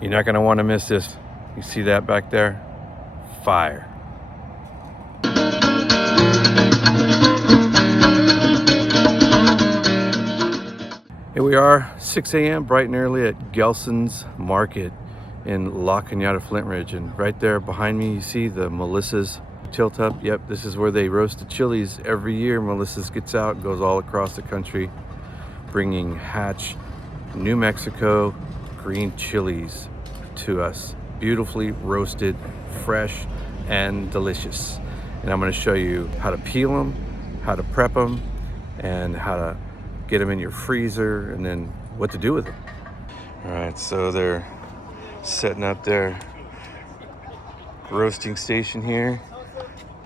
You're not gonna wanna miss this. You see that back there? Fire. Here we are, 6 a.m. bright and early at Gelson's Market in La Cañada Flintridge. And right there behind me, you see the Melissa's tilt up. Yep, this is where they roast the chilies every year. Melissa's gets out, goes all across the country, bringing Hatch, New Mexico green chilies to us. Beautifully roasted, fresh, and delicious. And I'm gonna show you how to peel them, how to prep them, and how to get them in your freezer, and then what to do with them. All right, so they're setting up their roasting station here.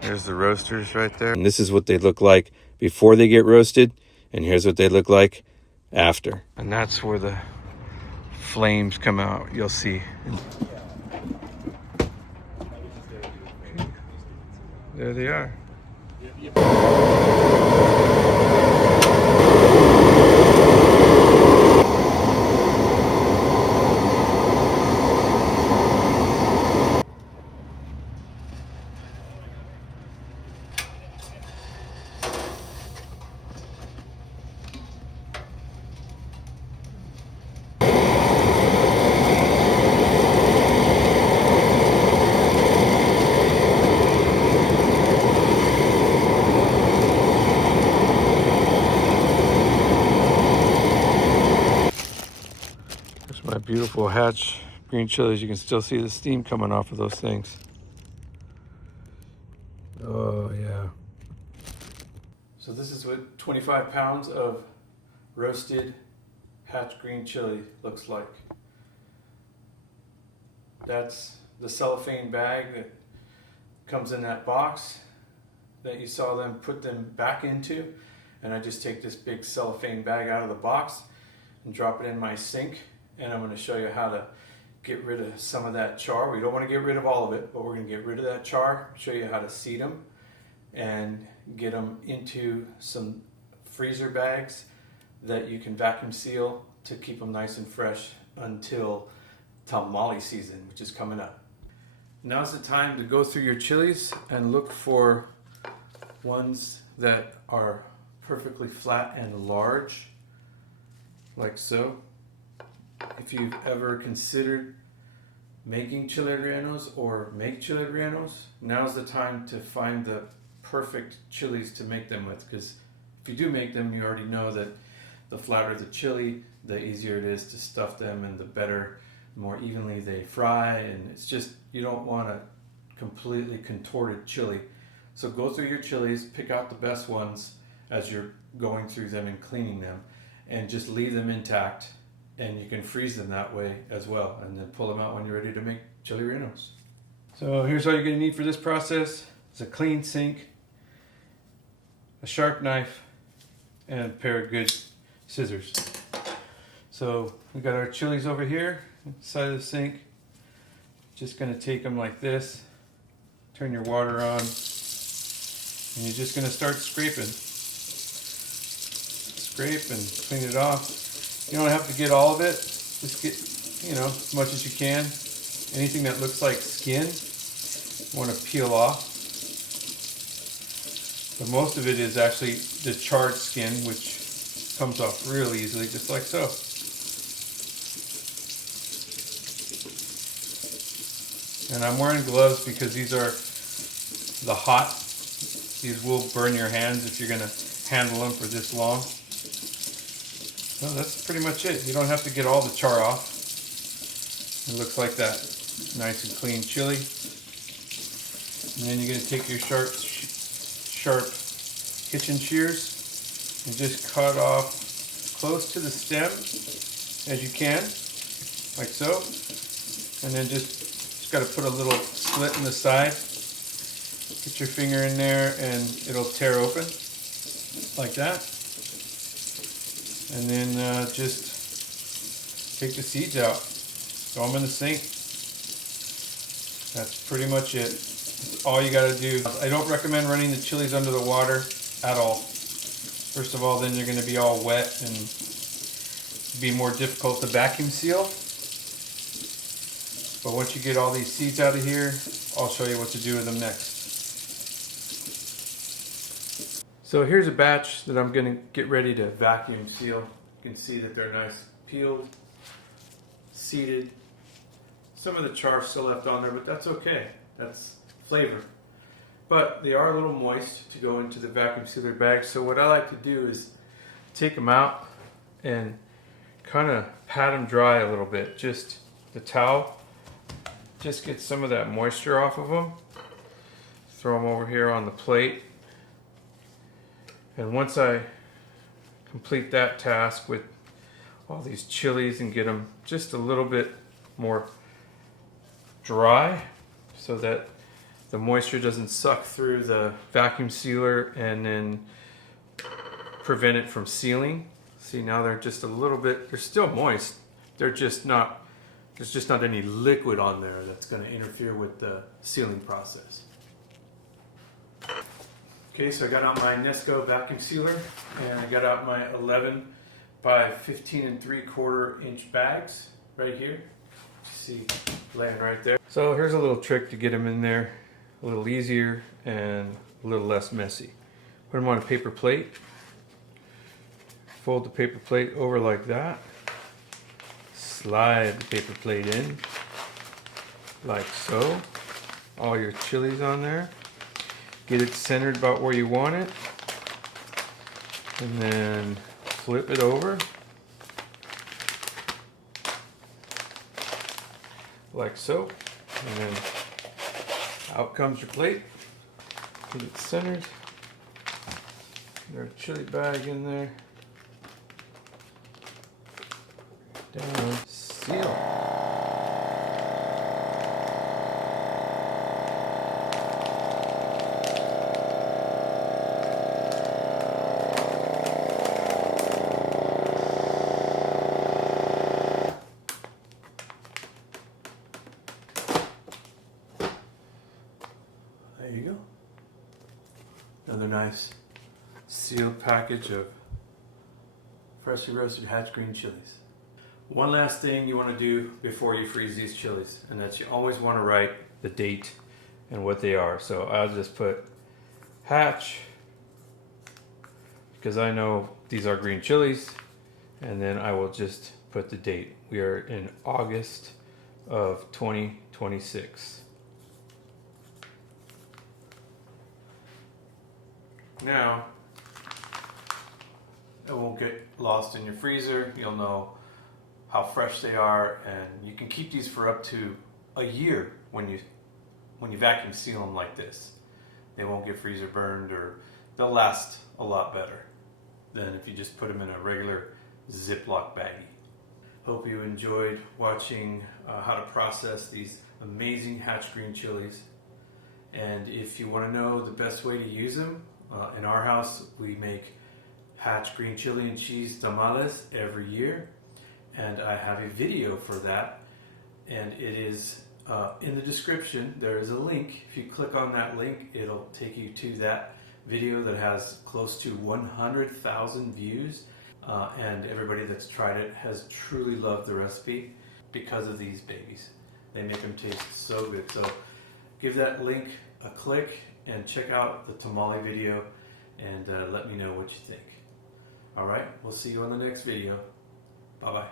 There's the roasters right there. And this is what they look like before they get roasted, and here's what they look like after. And that's where the flames come out, you'll see. There they are. My beautiful Hatch Green Chilies. You can still see the steam coming off of those things. Oh yeah. So this is what 25 pounds of roasted Hatch Green Chili looks like. That's the cellophane bag that comes in that box that you saw them put them back into. And I just take this big cellophane bag out of the box and drop it in my sink. And I'm going to show you how to get rid of some of that char. We don't want to get rid of all of it, but we're going to get rid of that char, show you how to seed them and get them into some freezer bags that you can vacuum seal to keep them nice and fresh until tamale season, which is coming up. Now's the time to go through your chilies and look for ones that are perfectly flat and large, like so. If you've ever considered making chile rellenos or make chile rellenos, now's the time to find the perfect chilies to make them with, because if you do make them, you already know that the flatter the chili, the easier it is to stuff them, and the better, the more evenly they fry. And it's just, you don't want a completely contorted chili. So go through your chilies, pick out the best ones as you're going through them and cleaning them, and just leave them intact. And you can freeze them that way as well, and then pull them out when you're ready to make chile rellenos. So here's all you're going to need for this process. It's a clean sink, a sharp knife, and a pair of good scissors. So we got our chilies over here inside of the sink. Just going to take them like this, turn your water on, and you're just going to start scraping. Scrape and clean it off. You don't have to get all of it, just get, as much as you can. Anything that looks like skin, you want to peel off. But most of it is actually the charred skin, which comes off really easily, just like so. And I'm wearing gloves because these are the hot. These will burn your hands if you're going to handle them for this long. So that's pretty much it. You don't have to get all the char off. It looks like that. Nice and clean chili. And then you're going to take your sharp kitchen shears and just cut off close to the stem as you can, like so. And then just got to put a little slit in the side. Get your finger in there and it'll tear open like that. And then just take the seeds out, throw them in the sink. That's pretty much it. That's all you got to do. I don't recommend running the chilies under the water at all. First of all, then they're going to be all wet and be more difficult to vacuum seal. But once you get all these seeds out of here, I'll show you what to do with them next. So here's a batch that I'm going to get ready to vacuum seal. You can see that they're nice peeled, seeded. Some of the char still left on there, but that's okay. That's flavor. But they are a little moist to go into the vacuum sealer bag. So what I like to do is take them out and kind of pat them dry a little bit. Just the towel, just get some of that moisture off of them. Throw them over here on the plate. And once I complete that task with all these chilies and get them just a little bit more dry so that the moisture doesn't suck through the vacuum sealer and then prevent it from sealing. See, now they're just a little bit, they're still moist. There's just not any liquid on there that's going to interfere with the sealing process. Okay, so I got out my Nesco vacuum sealer and I got out my 11 by 15 3/4 inch bags right here. See, laying right there. So here's a little trick to get them in there a little easier and a little less messy. Put them on a paper plate. Fold the paper plate over like that. Slide the paper plate in like so. All your chilies on there. Get it centered about where you want it. And then flip it over. Like so. And then out comes your plate. Get it centered. There's a chili bag in there. Down. Seal. There you go. Another nice sealed package of freshly roasted Hatch Green Chilies. One last thing you want to do before you freeze these chilies, and that's you always want to write the date and what they are. So I'll just put Hatch, because I know these are green chilies, and then I will just put the date. We are in August of 2026. Now, it won't get lost in your freezer. You'll know how fresh they are, and you can keep these for up to a year when you vacuum seal them like this. They won't get freezer burned, or they'll last a lot better than if you just put them in a regular Ziploc baggie. Hope you enjoyed watching how to process these amazing Hatch Green Chilies. And if you want to know the best way to use them, in our house we make Hatch Green Chili and cheese tamales every year. And I have a video for that, and it is in the description. There is a link. If you click on that link, it'll take you to that video that has close to 100,000 views, and everybody that's tried it has truly loved the recipe because of these babies. They make them taste so good. So give that link a click and check out the tamale video, and let me know what you think. Alright, we'll see you on the next video. Bye-bye.